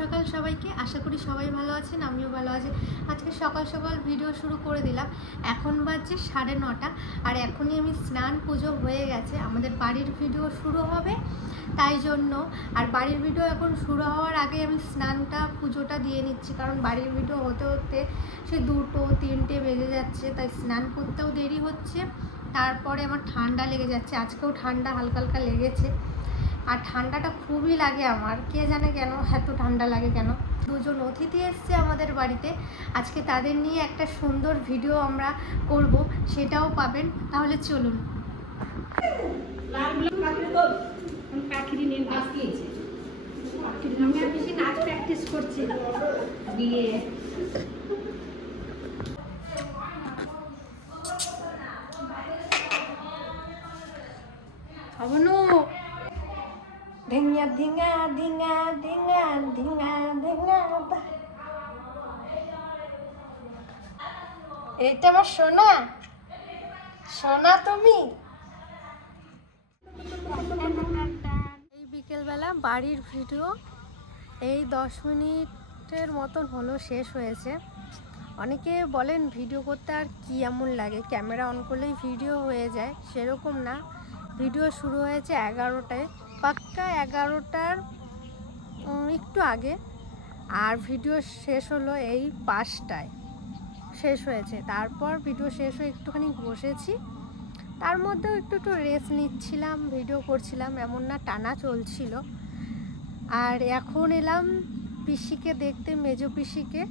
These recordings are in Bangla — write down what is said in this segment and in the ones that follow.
সকাল সবাইকে। আশা করি সবাই ভালো আছেন, আমিও ভালো আছি। আজকে সকাল সকাল ভিডিও শুরু করে দিলাম। এখন বাজছে 9:30 আর এখনই আমি স্নান পুজো হয়ে গেছে। আমাদের বাড়ির ভিডিও শুরু হবে তাই জন্য, আর বাড়ির ভিডিও এখন শুরু হওয়ার আগে আমি স্নানটা পুজোটা দিয়ে নিচ্ছি, কারণ বাড়ির ভিডিও হতে হতে সে 2-3টে বেজে যাচ্ছে, তাই স্নান করতেও দেরি হচ্ছে। তারপরে আমার ঠান্ডা লেগে যাচ্ছে, আজকেও ঠান্ডা হালকা হালকা লেগেছে। আর ঠান্ডাটা খুবই লাগে আমার, কে জানে কেন এত ঠান্ডা লাগে কেন। দুজন অতিথি এসছে আমাদের বাড়িতে, আজকে তাদের নিয়ে একটা সুন্দর ভিডিও আমরা করব, সেটাও পাবেন। তাহলে চলুন। নাচ প্র্যাকটিস করছি বিয়ে। ধিঙা ধিঙা ধিঙা ধিঙা ধিঙা ধিঙা। এইটা আমার সোনা, সোনা তুমি। এই বিকেলবেলা বাড়ির ভিডিও এই 10 মিনিটের মতন হলো, শেষ হয়েছে। অনেকে বলেন ভিডিও করতে আর কি এমন লাগে, ক্যামেরা অন করলেই ভিডিও হয়ে যায়, সেরকম না। ভিডিও শুরু হয়েছে 11টায়, পাক্কা 11টার একটু আগে, আর ভিডিও শেষ হলো এই 5টায় শেষ হয়েছে। তারপর ভিডিও শেষ হয়ে একটুখানি বসেছি, তার মধ্যেও একটু রেস্ট নিচ্ছিলাম, ভিডিও করছিলাম, এমন না টানা চলছিল। আর এখন এলাম পিসিকে দেখতে, মেজো পিসিকে।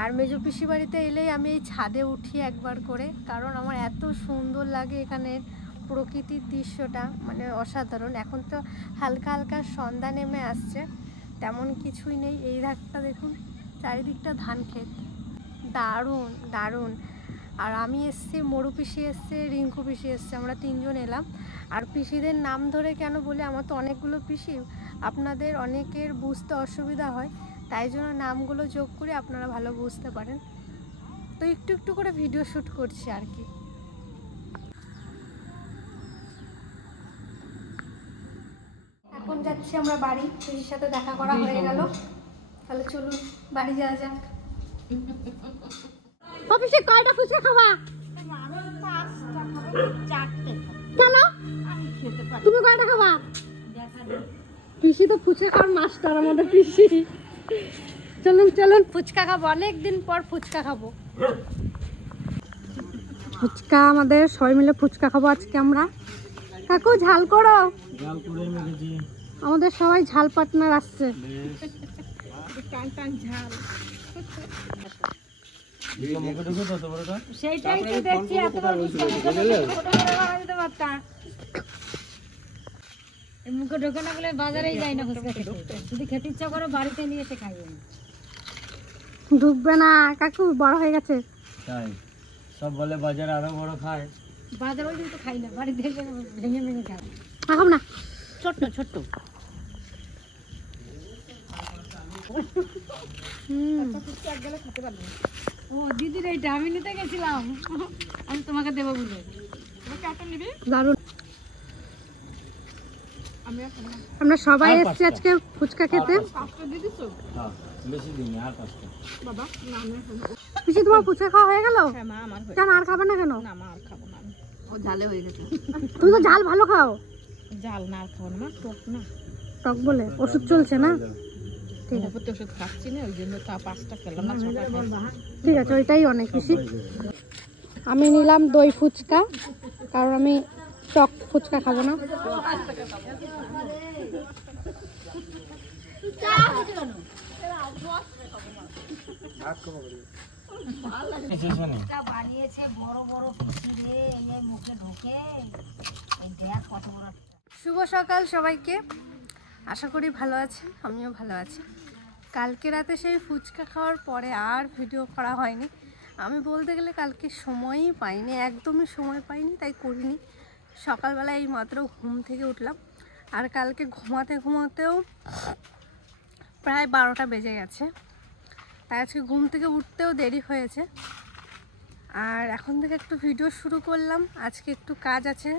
আর মেজো পিসি বাড়িতে এলেই আমি এই ছাদে উঠি একবার করে, কারণ আমার এত সুন্দর লাগে এখানের প্রকৃতির দৃশ্যটা, মানে অসাধারণ। এখন তো হালকা হালকা সন্ধ্যা নেমে আসছে, তেমন কিছুই নেই। এই ধারটা দেখুন, চারিদিকটা ধান ক্ষেত, দারুণ দারুণ। আর আমি এসছি, মরু পিসি এসছে, রিঙ্কু পিসি এসছে, আমরা 3জন এলাম। আর পিসিদের নাম ধরে কেন বলি, আমার তো অনেকগুলো পিসি, আপনাদের অনেকের বুঝতে অসুবিধা হয়, তাই জন্য নামগুলো যোগ করে আপনারা ভালো বুঝতে পারেন। তো একটু একটু করে ভিডিও শ্যুট করছি আর কি। এখন যাচ্ছি আমরা বাড়ি, পিসির সাথে দেখা করা হয়ে গেল, তাহলে চলুন বাড়ি যাওয়া যাক। অফিসে কয়টা ফুচকা খাবা? কেন তুমি কয়টা খাবা? পিসি তো ফুচকা খাওয়ার মাস্টার আমাদের পিসি। চলুন চলুন ফুচকা খাবো, অনেকদিন পর ফুচকা খাবো। ফুচকা আমাদের সবাই মিলে ফুচকা খাবো আজকে আমরা। কাকু ঝাল করো, আমাদের সবাই ঝাল পার্টনার আসছে। সেইটাই তো দেখছি, এতবার মুখে ঢোকে না বলে বাজারেই যাই না ফুচকা খেতে, যদি খেতে ইচ্ছা করে বাড়িতে নিয়ে এসে খাই। ঢুকবে না কাকু, বড় হয়ে গেছে তাই সব বলে বাজারে আরো বড় খায়, বাজারে কিন্তু খাই না, বাড়িতে এসে ভেঙে ভেঙে খাই। খাবো না, ছোট্ট ছোট্ট। ও দিদির এইটা আমি নিতে গেছিলাম, আমি তোমাকে দেবো বলে। দারুণ। আমরা সবাই এসেছি আজকে ফুচকা খেতে। পিসি তোমার ফুচকা খাওয়া হয়ে গেল? কেন আর খাবে না কেন? তুমি তো ঝাল ভালো খাও। ঝাল না খাও না, টক না, টক বলে ওষুধ চলছে না। ঠিক আছে, ওষুধ খাচ্ছি না, ওই জন্য তা 5টা খেলাম না, 6টা খাই। ঠিক আছে, ওইটাই অনেক বেশি। আমি নিলাম দই ফুচকা, কারণ আমি টক ফুচকা খাবো না। শুভ সকাল সবাইকে, আশা করি ভালো আছেন, আমিও ভালো আছি। কালকে রাতে সেই ফুচকা খাওয়ার পরে আর ভিডিও করা হয়নি। আমি বলতে গেলে কালকে সময়ই পাইনি, একদমই সময় পাইনি, তাই করিনি। সকালবেলা এই মাত্র ঘুম থেকে উঠলাম, আর কালকে ঘুমাতে ঘুমাতেও প্রায় 12টা বেজে গেছে, তাই আজকে ঘুম থেকে উঠতেও দেরি হয়েছে। আর এখন থেকে একটু ভিডিও শুরু করলাম। আজকে একটু কাজ আছে,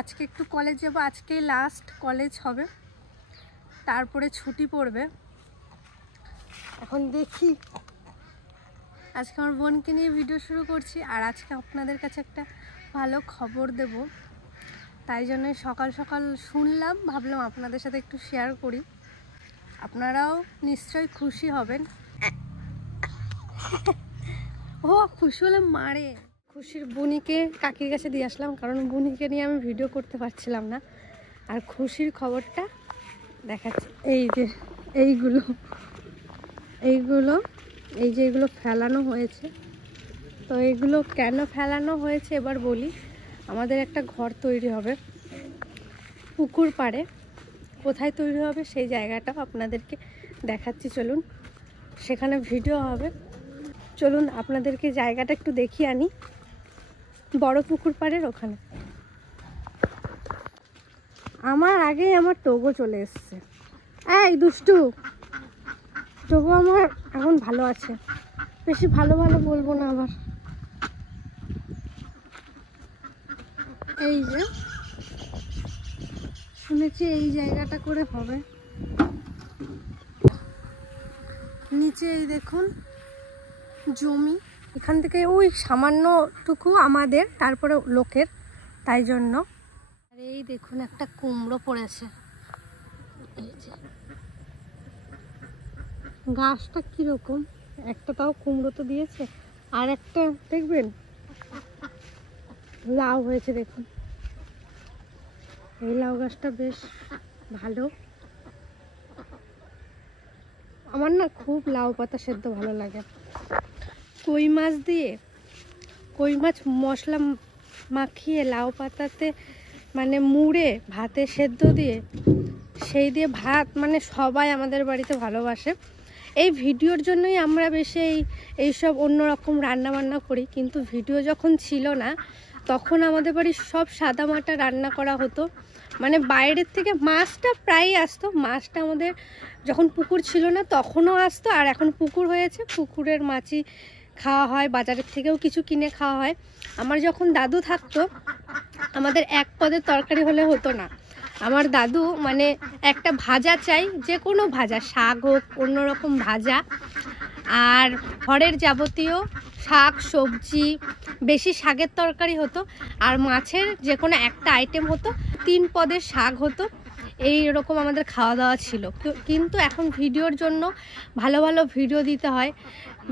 আজকে একটু কলেজ যাবো, আজকেই লাস্ট কলেজ হবে, তারপরে ছুটি পড়বে। এখন দেখি, আজকে আমার বোনকে নিয়ে ভিডিও শুরু করছি। আর আজকে আপনাদের কাছে একটা ভালো খবর দেব, তাই জন্য সকাল সকাল শুনলাম, ভাবলাম আপনাদের সাথে একটু শেয়ার করি, আপনারাও নিশ্চয়ই খুশি হবেন। ও খুশি হলে মারে। খুশির বুনিকে কাকির কাছে দিয়ে আসলাম, কারণ বুনিকে নিয়ে আমি ভিডিও করতে পারছিলাম না। আর খুশির খবরটা দেখাচ্ছি, এই যে এইগুলো এই যে এগুলো ফেলানো হয়েছে। তো এগুলো কেন ফেলানো হয়েছে এবার বলি। আমাদের একটা ঘর তৈরি হবে পুকুর পাড়ে, কোথায় তৈরি হবে সেই জায়গাটাও আপনাদেরকে দেখাচ্ছি, চলুন সেখানে ভিডিও হবে। চলুন আপনাদেরকে জায়গাটা একটু দেখিয়ে আনি, বড় পুকুর পাড়ের ওখানে। আমার আগেই আমার টোগো চলে এসছে। এই দুষ্টু, টোগো আমার এখন ভালো আছে, বেশি ভালো বলবো না আবার। এই যে শুনেছি এই জায়গাটা করে হবে, নিচে এই দেখুন জমি, এখান থেকে ওই সামান্যটুকু আমাদের, তারপরে লোকের, তাই জন্য। আর এই দেখুন একটা কুমড়ো পড়েছে, এই যে গাছটা কিরকম, একটা তাও কুমড়ো তো দিয়েছে, আর একটা দেখবেন লাউ হয়েছে, দেখুন এই লাউ গাছটা বেশ ভালো। আমার না খুব লাউ পাতা সেদ্ধ ভালো লাগে, কই মাছ মশলা মাখিয়ে লাউ পাতাতে মানে মুড়ে ভাতে সেদ্ধ দিয়ে, সেই দিয়ে ভাত, মানে সবাই আমাদের বাড়িতে ভালোবাসে। এই ভিডিওর জন্যই আমরা বেশি এইসব অন্যরকম রান্না করি, কিন্তু ভিডিও যখন ছিল না তখন আমাদের বাড়ির সব সাদামাটা রান্না করা হতো। মানে বাইরের থেকে মাছটা প্রায়ই আসতো, মাছটা আমাদের যখন পুকুর ছিল না তখনও আসতো, আর এখন পুকুর হয়েছে পুকুরের মাছই খাওয়া হয়, বাজারের থেকেও কিছু কিনে খাওয়া হয়। আমার যখন দাদু থাকতো আমাদের এক পদের তরকারি হলে হতো না, আমার দাদু মানে একটা ভাজা চাই, যে কোনো ভাজা, শাক হোক, অন্যরকম ভাজা, আর ঘরের যাবতীয় শাক সবজি, বেশি শাকের তরকারি হতো, আর মাছের যে কোনো একটা আইটেম হতো, 3 পদের শাক হতো। এই রকম আমাদের খাওয়া দাওয়া ছিল। কিন্তু এখন ভিডিওর জন্য ভালো ভিডিও দিতে হয়,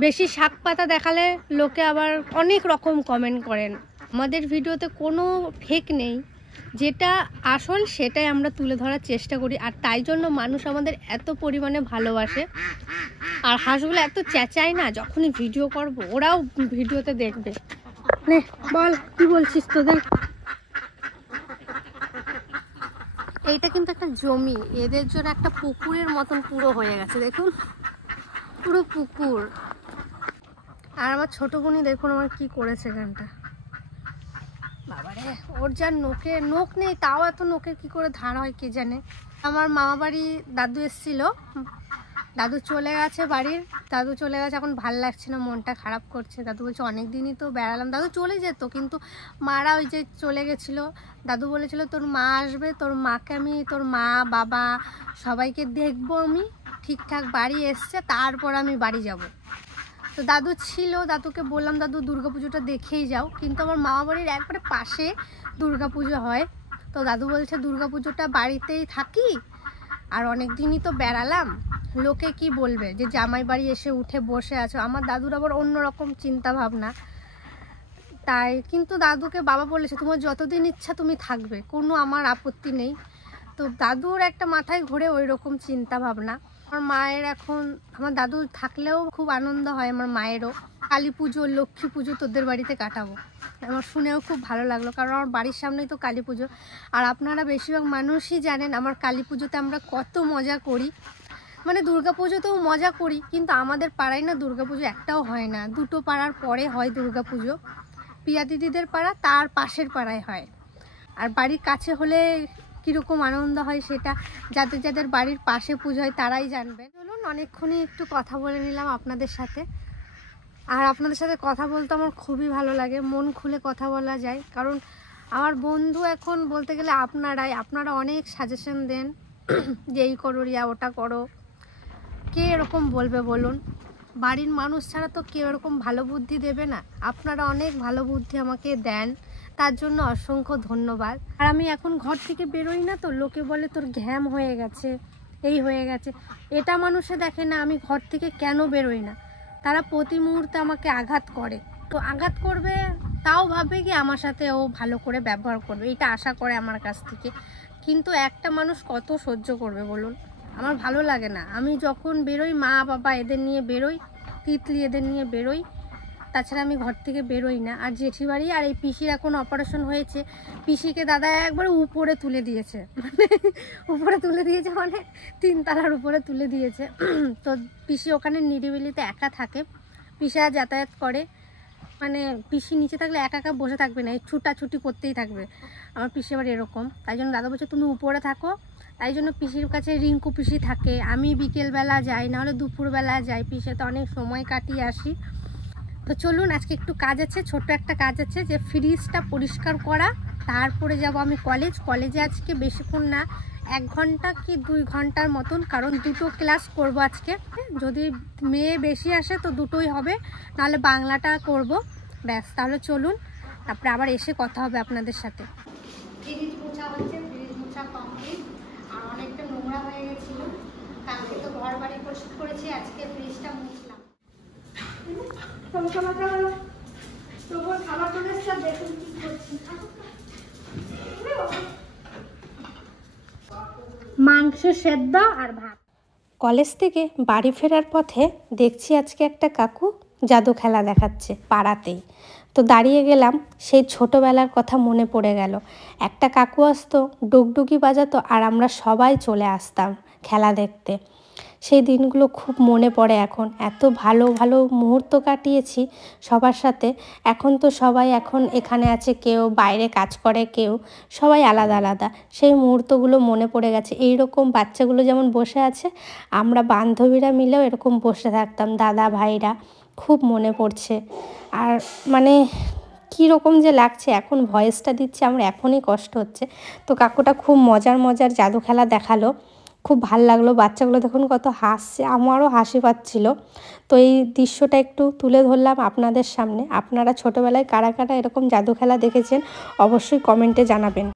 বেশি শাক পাতা দেখালে লোকে আবার অনেক রকম কমেন্ট করেন। আমাদের ভিডিওতে কোনো ফেক নেই, যেটা আসল সেটাই আমরা তুলে ধরার চেষ্টা করি, আর তাই জন্য মানুষ আমাদের এত পরিমাণে ভালোবাসে। আর হাঁসগুলো এত চেঁচায় না, যখনই ভিডিও করব ওরাও ভিডিওতে দেখবে। নে বল কি বলছিস তোদের। এইটা কিন্তু একটা জমি, এদের জন্য একটা পুকুরের মতন পুরো হয়ে গেছে, দেখুন পুরো পুকুর। আর আমার ছোট বোনই দেখুন আমার কি করেছে এখানটা, বাবারে ওর যা নোক নেই, তাও এত নোকের কি করে ধার হয় কে জানে। আমার মামা বাড়ি দাদু এসেছিল, দাদু চলে গেছে এখন ভাল লাগছে না, মনটা খারাপ করছে। দাদু বলছে অনেক দিনই তো বেড়ালাম, দাদু চলে যেত কিন্তু মারা ওই যে চলে গেছিলো। দাদু বলেছিল তোর মা আসবে, তোর মাকে আমি, তোর মা বাবা সবাইকে দেখবো আমি, ঠিকঠাক বাড়ি এসছে তারপর আমি বাড়ি যাব। তো দাদু ছিল, দাদুকে বললাম দাদু দুর্গাপুজোটা দেখেই যাও, কিন্তু আমার মামা বাড়ির একবারে পাশে দুর্গাপুজো হয়। তো দাদু বলছে দুর্গাপুজোটা বাড়িতেই থাকি, আর অনেক দিনই তো বেড়ালাম, লোকে কি বলবে যে জামাই বাড়ি এসে উঠে বসে আছো। আমার দাদুর আবার অন্যরকম চিন্তা ভাবনা, তাই কিন্তু দাদুকে বাবা বলেছে তোমার যতদিন ইচ্ছা তুমি থাকবে, কোনো আমার আপত্তি নেই। তো দাদুর একটা মাথায় ঘুরে ওই রকম চিন্তা ভাবনা। আমার মায়ের এখন, আমার দাদু থাকলেও খুব আনন্দ হয় আমার মায়েরও, কালী পুজো লক্ষ্মী পুজো তোদের বাড়িতে কাটাবো। আমার শুনেও খুব ভালো লাগলো, কারণ আমার বাড়ির সামনেই তো কালী পুজো। আর আপনারা বেশিরভাগ মানুষই জানেন আমার কালী পুজোতে আমরা কত মজা করি, মানে দুর্গা পুজোতেও মজা করি, কিন্তু আমাদের পাড়ায় না দুর্গা পুজো একটাও হয় না, 2টো পাড়ার পরে হয় দুর্গা পুজো। পিয়া দিদিদের পাড়া তার পাশের পাড়ায় হয়, আর বাড়ির কাছে হলে কীরকম আনন্দ হয় সেটা যাদের বাড়ির পাশে পুজো হয় তারাই জানবেন। চলুন অনেকক্ষণই একটু কথা বলে নিলাম আপনাদের সাথে, আর আপনাদের সাথে কথা বলতে আমার খুবই ভালো লাগে, মন খুলে কথা বলা যায়। কারণ আমার বন্ধু এখন বলতে গেলে আপনারা অনেক সাজেশন দেন যে এই করো রিয়া, ওটা করো, কে এরকম বলবে বলুন? বাড়ির মানুষ ছাড়া তো কেউ এরকম ভালো বুদ্ধি দেবে না। আপনারা অনেক ভালো বুদ্ধি আমাকে দেন, তার জন্য অসংখ্য ধন্যবাদ। আর আমি এখন ঘর থেকে বেরোই না তো লোকে বলে তোর ঘ্যাম হয়ে গেছে, এই হয়ে গেছে। এটা মানুষে দেখে না আমি ঘর থেকে কেন বেরোই না। তারা প্রতি মুহূর্তে আমাকে আঘাত করে, তো আঘাত করবে তাও ভাবে কি আমার সাথে ও ভালো করে ব্যবহার করবে, এটা আশা করে আমার কাছ থেকে। কিন্তু একটা মানুষ কত সহ্য করবে বলুন? আমার ভালো লাগে না। আমি যখন বেরোই মা বাবা এদের নিয়ে বেরোই, তিতলি এদের নিয়ে বেরোই, তাছাড়া আমি ঘর থেকে বেরোই না। আর জেঠি বাড়ি আর এই পিসির এখন অপারেশন হয়েছে, পিসিকে দাদা একবারে উপরে তুলে দিয়েছে, মানে উপরে তুলে দিয়েছে মানে 3 তলার উপরে তুলে দিয়েছে। তো পিসি ওখানে নিরিবিলিতে একা থাকে, পিসা যাতায়াত করে, মানে পিসি নিচে থাকলে একা একা বসে থাকবে না, এই ছুটাছুটি করতেই থাকবে। আমার পিসি আবার এরকম, তাই জন্য দাদা বলছে তুমি উপরে থাকো। তাই জন্য পিসির কাছে রিঙ্কু পিসি থাকে, আমি বিকেলবেলা যাই, নাহলে দুপুরবেলা যাই, পিসিতে অনেক সময় কাটিয়ে আসি। তো চলুন, আজকে একটু কাজ আছে, ছোট্ট একটা কাজ আছে, যে ফ্রিজটা পরিষ্কার করা। তারপরে যাব আমি কলেজে আজকে বেশিক্ষণ না, 1 ঘন্টা কি 2 ঘন্টার মতন, কারণ 2টো ক্লাস করব আজকে। যদি মেয়ে বেশি আসে তো 2টোই হবে, নাহলে বাংলাটা করব, ব্যাস। তাহলে চলুন, তারপরে আবার এসে কথা হবে আপনাদের সাথে। ফ্রিজ মোছা হচ্ছে, ফ্রিজ মোছা কমপ্লিট। আর অনেকটা নোংরা হয়ে গেছিলো, কালকে তো ঘর বাড়ি পরিষ্কার করেছি, আজকে ফ্রিজটা মুছলাম। মাংস সেদ্ধ আর ভাত। কলেজ থেকে বাড়ি ফেরার পথে দেখছি আজকে একটা কাকু জাদু খেলা দেখাচ্ছে পাড়াতেই। তো দাঁড়িয়ে গেলাম, সেই ছোটোবেলার কথা মনে পড়ে গেল। একটা কাকু আসতো, ডুগডুগি বাজাতো, আর আমরা সবাই চলে আসতাম খেলা দেখতে। সেই দিনগুলো খুব মনে পড়ে এখন। এত ভালো ভালো মুহূর্ত কাটিয়েছি সবার সাথে। এখন তো সবাই এখানে আছে, কেউ বাইরে কাজ করে, কেউ সবাই আলাদা আলাদা। সেই মুহূর্তগুলো মনে পড়ে গেছে। এই রকম বাচ্চাগুলো যেমন বসে আছে, আমরা বান্ধবীরা মিলেও এরকম বসে থাকতাম, দাদা ভাইরা। খুব মনে পড়ছে। আর মানে কীরকম যে লাগছে, এখন ভয়েসটা দিচ্ছি আমার এখনই কষ্ট হচ্ছে। তো কাকুটা খুব মজার জাদু খেলা দেখালো, খুব ভাল লাগলো। বাচ্চাগুলো দেখুন কত হাসছে, আমারও হাসি পাচ্ছিল। তো এই দৃশ্যটা একটু তুলে ধরলাম আপনাদের সামনে। আপনারা ছোটোবেলায় কারা কারা এরকম জাদু খেলা দেখেছেন অবশ্যই কমেন্টে জানাবেন।